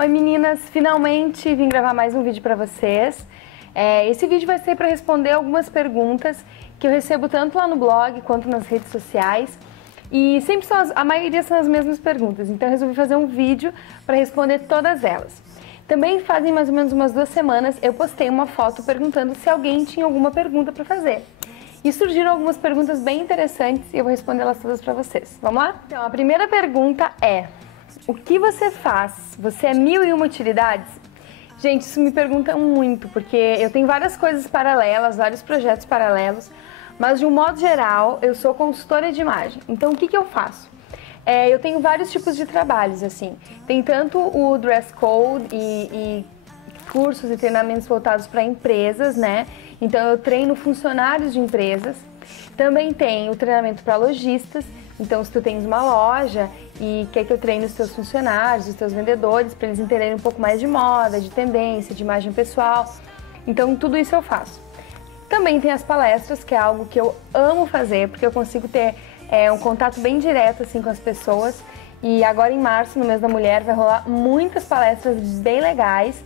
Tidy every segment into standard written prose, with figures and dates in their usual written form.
Oi meninas, finalmente vim gravar mais um vídeo para vocês. Esse vídeo vai ser para responder algumas perguntas que eu recebo tanto lá no blog quanto nas redes sociais. E sempre a maioria são as mesmas perguntas, então eu resolvi fazer um vídeo para responder todas elas. Também fazem mais ou menos umas 2 semanas eu postei uma foto perguntando se alguém tinha alguma pergunta para fazer. E surgiram algumas perguntas bem interessantes e eu vou responder elas todas para vocês. Vamos lá? Então, a primeira pergunta é: o que você faz? Você é 1001 utilidades? Gente, isso me perguntam muito, porque eu tenho várias coisas paralelas, vários projetos paralelos, mas de um modo geral, eu sou consultora de imagem. Então, o que eu faço? Eu tenho vários tipos de trabalhos, assim. Tem tanto o dress code e cursos e treinamentos voltados para empresas, né? Então, eu treino funcionários de empresas. Também tem o treinamento para lojistas. Então, se tu tens uma loja e quer que eu treine os teus funcionários, os teus vendedores, para eles entenderem um pouco mais de moda, de tendência, de imagem pessoal. Então, tudo isso eu faço. Também tem as palestras, que é algo que eu amo fazer, porque eu consigo ter um contato bem direto assim, com as pessoas. E agora em março, no mês da mulher, vai rolar muitas palestras bem legais.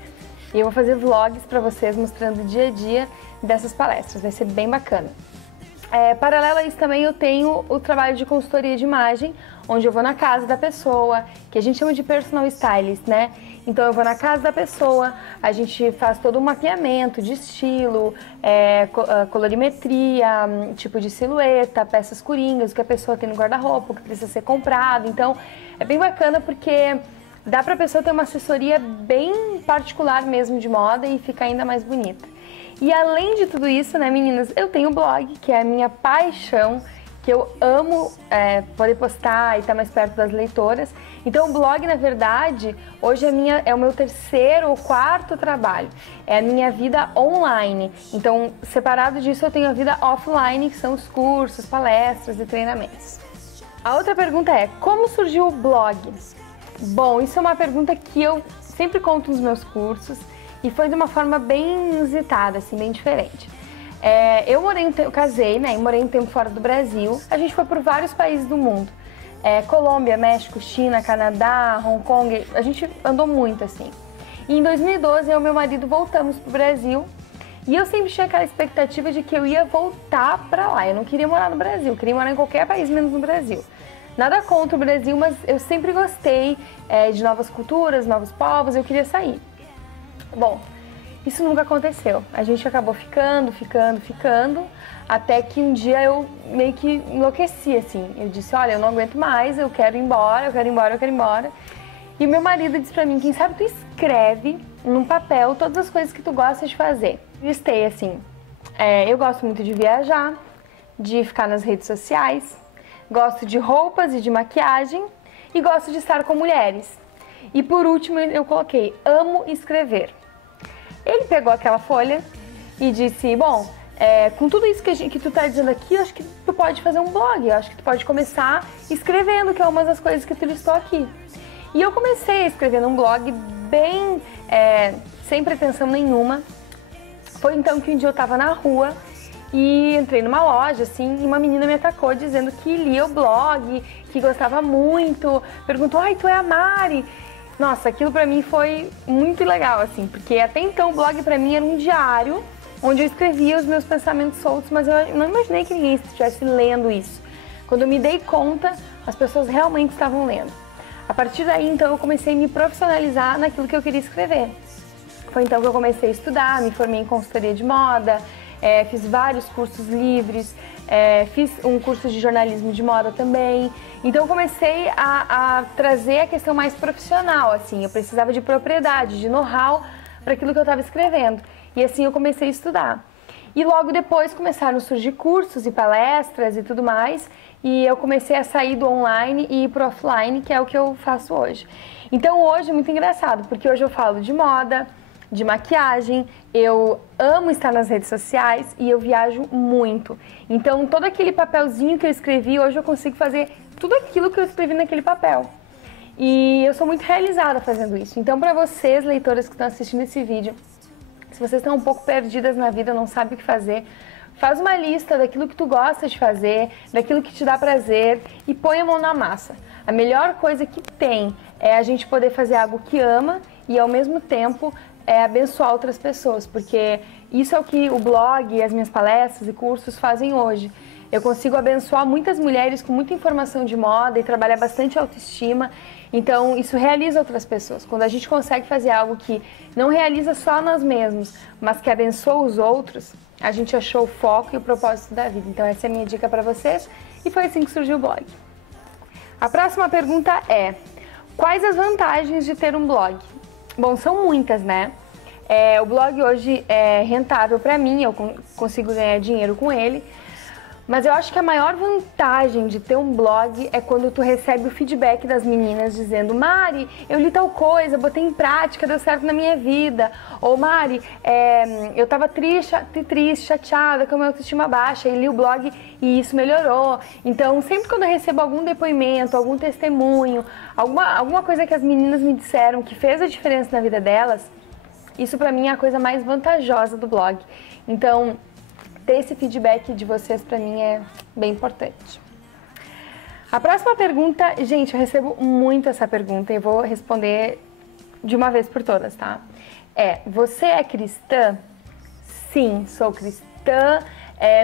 E eu vou fazer vlogs para vocês mostrando o dia a dia dessas palestras, vai ser bem bacana. Paralelo a isso também eu tenho o trabalho de consultoria de imagem, onde eu vou na casa da pessoa, que a gente chama de personal stylist, né? Então eu vou na casa da pessoa, a gente faz todo um mapeamento de estilo, colorimetria, tipo de silhueta, peças coringas, o que a pessoa tem no guarda-roupa, o que precisa ser comprado. Então é bem bacana porque dá pra pessoa ter uma assessoria bem particular mesmo de moda e ficar ainda mais bonita. E além de tudo isso, né, meninas, eu tenho um blog, que é a minha paixão, que eu amo poder postar e estar mais perto das leitoras. Então o blog, na verdade, hoje é o meu 3º ou 4º trabalho. É a minha vida online. Então, separado disso, eu tenho a vida offline, que são os cursos, palestras e treinamentos. A outra pergunta é: como surgiu o blog? Bom, isso é uma pergunta que eu sempre conto nos meus cursos e foi de uma forma bem inusitada, assim, bem diferente. Eu casei, né, e morei um tempo fora do Brasil. A gente foi por vários países do mundo. Colômbia, México, China, Canadá, Hong Kong, a gente andou muito, assim. E em 2012, eu e meu marido voltamos pro Brasil e eu sempre tinha aquela expectativa de que eu ia voltar pra lá. Eu não queria morar no Brasil, eu queria morar em qualquer país menos no Brasil. Nada contra o Brasil, mas eu sempre gostei de novas culturas, novos povos, eu queria sair. Bom, isso nunca aconteceu. A gente acabou ficando, até que um dia eu meio que enlouqueci, assim. Eu disse: olha, eu não aguento mais, eu quero ir embora, eu quero ir embora, eu quero ir embora. E o meu marido disse pra mim: quem sabe tu escreve num papel todas as coisas que tu gosta de fazer. Eu listei assim, eu gosto muito de viajar, de ficar nas redes sociais, gosto de roupas e de maquiagem e gosto de estar com mulheres. E por último eu coloquei: amo escrever. Ele pegou aquela folha e disse: bom, com tudo isso que tu tá dizendo aqui, eu acho que tu pode fazer um blog, eu acho que tu pode começar escrevendo, que é uma das coisas que tu listou aqui. E eu comecei escrevendo um blog bem, sem pretensão nenhuma. Foi então que um dia eu tava na rua e entrei numa loja, assim, e uma menina me atacou dizendo que lia o blog, que gostava muito, perguntou: ai, tu é a Mari? Nossa, aquilo pra mim foi muito legal, assim, porque até então o blog pra mim era um diário onde eu escrevia os meus pensamentos soltos, mas eu não imaginei que ninguém estivesse lendo isso. Quando eu me dei conta, as pessoas realmente estavam lendo. A partir daí, então, eu comecei a me profissionalizar naquilo que eu queria escrever. Foi então que eu comecei a estudar, me formei em consultoria de moda, fiz vários cursos livres, fiz um curso de jornalismo de moda também. Então eu comecei a trazer a questão mais profissional, assim. Eu precisava de propriedade, de know-how para aquilo que eu estava escrevendo. E assim eu comecei a estudar. E logo depois começaram a surgir cursos e palestras e tudo mais. E eu comecei a sair do online e ir pro offline, que é o que eu faço hoje. Então hoje é muito engraçado, porque hoje eu falo de moda, de maquiagem, eu amo estar nas redes sociais e eu viajo muito. Então todo aquele papelzinho que eu escrevi, hoje eu consigo fazer tudo aquilo que eu escrevi naquele papel. E eu sou muito realizada fazendo isso. Então para vocês, leitoras que estão assistindo esse vídeo, se vocês estão um pouco perdidas na vida, não sabem o que fazer, faz uma lista daquilo que tu gosta de fazer, daquilo que te dá prazer e põe a mão na massa. A melhor coisa que tem é a gente poder fazer algo que ama e ao mesmo tempo abençoar outras pessoas, porque isso é o que o blog, as minhas palestras e cursos fazem hoje. Eu consigo abençoar muitas mulheres com muita informação de moda e trabalhar bastante autoestima. Então, isso realiza outras pessoas. Quando a gente consegue fazer algo que não realiza só nós mesmos, mas que abençoa os outros, a gente achou o foco e o propósito da vida. Então, essa é a minha dica para vocês e foi assim que surgiu o blog. A próxima pergunta é: quais as vantagens de ter um blog? Bom, são muitas, né? O blog hoje é rentável para mim, eu consigo ganhar dinheiro com ele. Mas eu acho que a maior vantagem de ter um blog é quando tu recebe o feedback das meninas dizendo: Mari, eu li tal coisa, botei em prática, deu certo na minha vida. Ou Mari, eu tava triste, chateada, com a minha autoestima baixa, e li o blog e isso melhorou. Então, sempre quando eu recebo algum depoimento, algum testemunho, alguma coisa que as meninas me disseram que fez a diferença na vida delas, isso pra mim é a coisa mais vantajosa do blog. Então, ter esse feedback de vocês pra mim é bem importante. A próxima pergunta, gente, eu recebo muito essa pergunta e eu vou responder de uma vez por todas, tá? Você é cristã? Sim, sou cristã.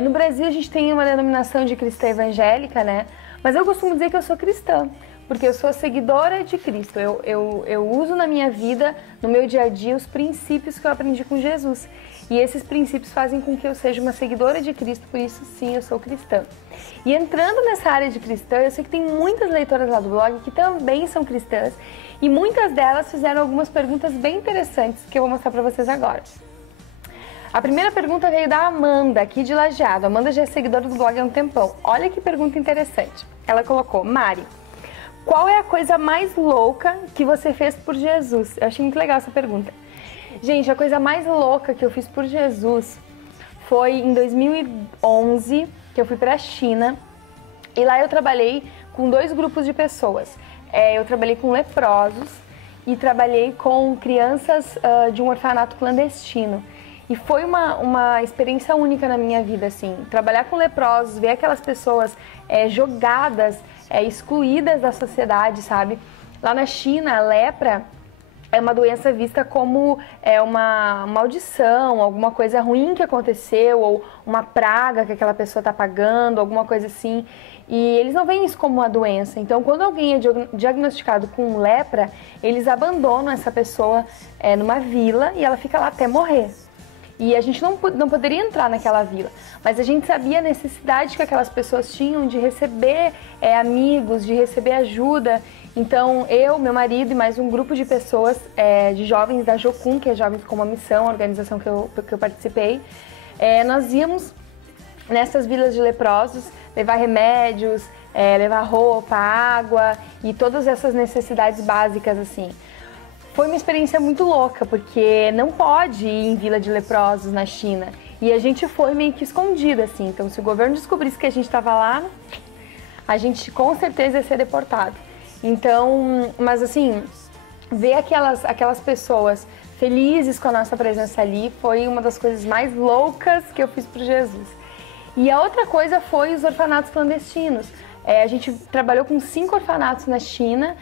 No Brasil a gente tem uma denominação de cristã evangélica, né? Mas eu costumo dizer que eu sou cristã, porque eu sou seguidora de Cristo. Eu uso na minha vida, no meu dia a dia, os princípios que eu aprendi com Jesus. E esses princípios fazem com que eu seja uma seguidora de Cristo, por isso sim, eu sou cristã. E entrando nessa área de cristã, eu sei que tem muitas leitoras lá do blog que também são cristãs, e muitas delas fizeram algumas perguntas bem interessantes que eu vou mostrar para vocês agora. A primeira pergunta veio da Amanda, aqui de Lajeado. A Amanda já é seguidora do blog há um tempão. Olha que pergunta interessante. Ela colocou: Mari, qual é a coisa mais louca que você fez por Jesus? Eu achei muito legal essa pergunta. Gente, a coisa mais louca que eu fiz por Jesus foi em 2011, que eu fui para a China, e lá eu trabalhei com 2 grupos de pessoas. Eu trabalhei com leprosos e trabalhei com crianças de um orfanato clandestino. E foi uma experiência única na minha vida, assim. Trabalhar com leprosos, ver aquelas pessoas jogadas, excluídas da sociedade, sabe? Lá na China, a lepra é uma doença vista como uma maldição, alguma coisa ruim que aconteceu, ou uma praga que aquela pessoa está pagando, alguma coisa assim. E eles não veem isso como uma doença. Então, quando alguém é diagnosticado com lepra, eles abandonam essa pessoa numa vila e ela fica lá até morrer. E a gente não poderia entrar naquela vila, mas a gente sabia a necessidade que aquelas pessoas tinham de receber amigos, de receber ajuda. Então, eu, meu marido e mais um grupo de pessoas, de jovens da Jocum, que é Jovens com uma Missão, a organização que eu participei, nós íamos nessas vilas de leprosos levar remédios, levar roupa, água e todas essas necessidades básicas, assim. Foi uma experiência muito louca, porque não pode ir em vila de leprosos na China. E a gente foi meio que escondida, assim. Então, se o governo descobrisse que a gente estava lá, a gente com certeza ia ser deportado. Então, mas assim, ver aquelas pessoas felizes com a nossa presença ali foi uma das coisas mais loucas que eu fiz por Jesus. E a outra coisa foi os orfanatos clandestinos. A gente trabalhou com 5 orfanatos na China,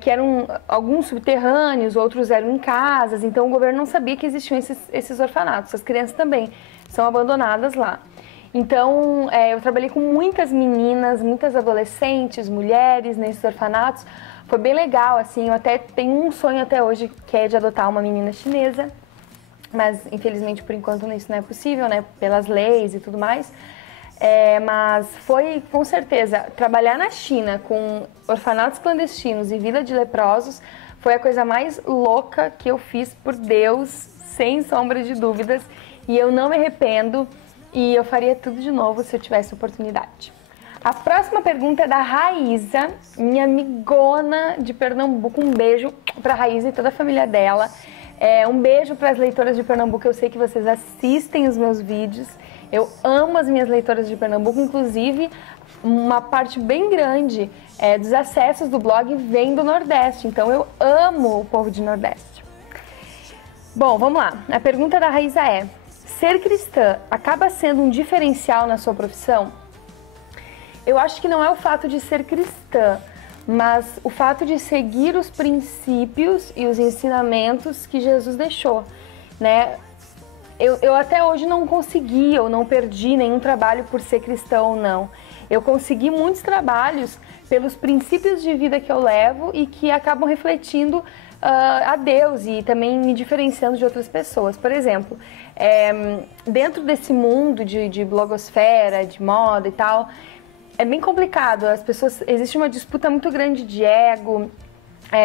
que eram alguns subterrâneos, outros eram em casas, então o governo não sabia que existiam esses orfanatos. As crianças também são abandonadas lá. Então, eu trabalhei com muitas meninas, muitas adolescentes, mulheres nesses orfanatos. Foi bem legal, assim, eu até tenho um sonho até hoje, que é de adotar uma menina chinesa, mas infelizmente por enquanto isso não é possível, né, pelas leis e tudo mais. Mas foi, com certeza, trabalhar na China com orfanatos clandestinos e vila de leprosos foi a coisa mais louca que eu fiz por Deus, sem sombra de dúvidas, e eu não me arrependo. E eu faria tudo de novo se eu tivesse oportunidade. A próxima pergunta é da Raíza, minha amigona de Pernambuco. Um beijo pra Raíza e toda a família dela. Um beijo para as leitoras de Pernambuco. Eu sei que vocês assistem os meus vídeos. Eu amo as minhas leitoras de Pernambuco. Inclusive, uma parte bem grande dos acessos do blog vem do Nordeste. Então, eu amo o povo de Nordeste. Bom, vamos lá. A pergunta da Raíza é: ser cristã acaba sendo um diferencial na sua profissão? Eu acho que não é o fato de ser cristã, mas o fato de seguir os princípios e os ensinamentos que Jesus deixou, né? Eu até hoje não consegui, eu não perdi nenhum trabalho por ser cristão, não. Eu consegui muitos trabalhos pelos princípios de vida que eu levo e que acabam refletindo a Deus e também me diferenciando de outras pessoas. Por exemplo, dentro desse mundo de blogosfera, de moda e tal, é bem complicado. As pessoas, existe uma disputa muito grande de ego,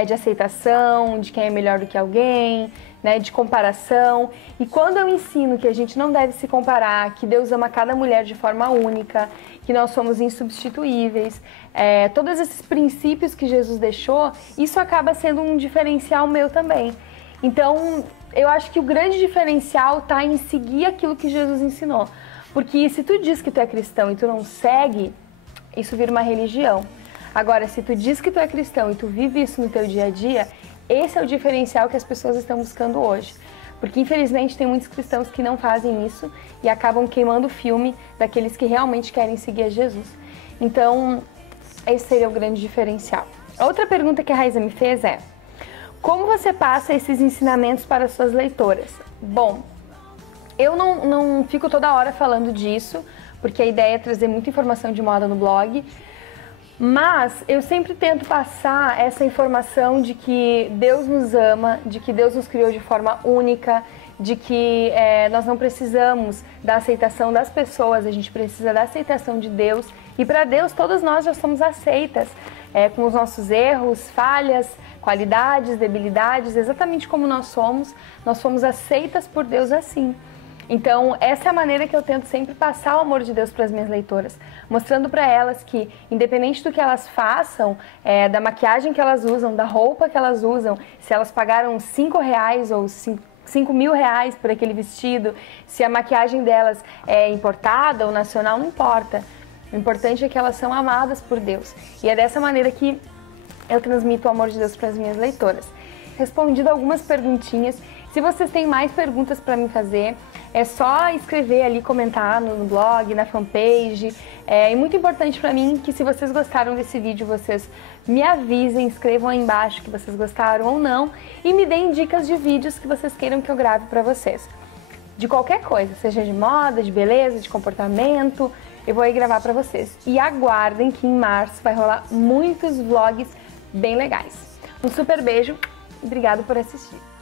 de aceitação, de quem é melhor do que alguém, né, de comparação. E quando eu ensino que a gente não deve se comparar, que Deus ama cada mulher de forma única, que nós somos insubstituíveis, todos esses princípios que Jesus deixou, isso acaba sendo um diferencial meu também. Então, eu acho que o grande diferencial está em seguir aquilo que Jesus ensinou. Porque se tu diz que tu é cristão e tu não segue, isso vira uma religião. Agora, se tu diz que tu é cristão e tu vive isso no teu dia a dia, esse é o diferencial que as pessoas estão buscando hoje. Porque, infelizmente, tem muitos cristãos que não fazem isso e acabam queimando o filme daqueles que realmente querem seguir a Jesus. Então, esse seria o grande diferencial. A outra pergunta que a Raíza me fez é: como você passa esses ensinamentos para as suas leitoras? Bom, eu não fico toda hora falando disso, porque a ideia é trazer muita informação de moda no blog, mas eu sempre tento passar essa informação de que Deus nos ama, de que Deus nos criou de forma única, de que nós não precisamos da aceitação das pessoas, a gente precisa da aceitação de Deus. E para Deus, todas nós já somos aceitas, com os nossos erros, falhas, qualidades, debilidades, exatamente como nós somos aceitas por Deus assim. Então, essa é a maneira que eu tento sempre passar o amor de Deus para as minhas leitoras, mostrando para elas que, independente do que elas façam, da maquiagem que elas usam, da roupa que elas usam, se elas pagaram R$5 ou R$5.000 por aquele vestido, se a maquiagem delas é importada ou nacional, não importa. O importante é que elas são amadas por Deus. E é dessa maneira que eu transmito o amor de Deus para as minhas leitoras. Respondido algumas perguntinhas. Se vocês têm mais perguntas para me fazer, é só escrever ali, comentar no blog, na fanpage. É muito importante para mim que, se vocês gostaram desse vídeo, vocês me avisem, escrevam aí embaixo que vocês gostaram ou não e me deem dicas de vídeos que vocês queiram que eu grave para vocês. De qualquer coisa, seja de moda, de beleza, de comportamento, eu vou aí gravar para vocês. E aguardem que em março vai rolar muitos vlogs bem legais. Um super beijo e obrigado por assistir.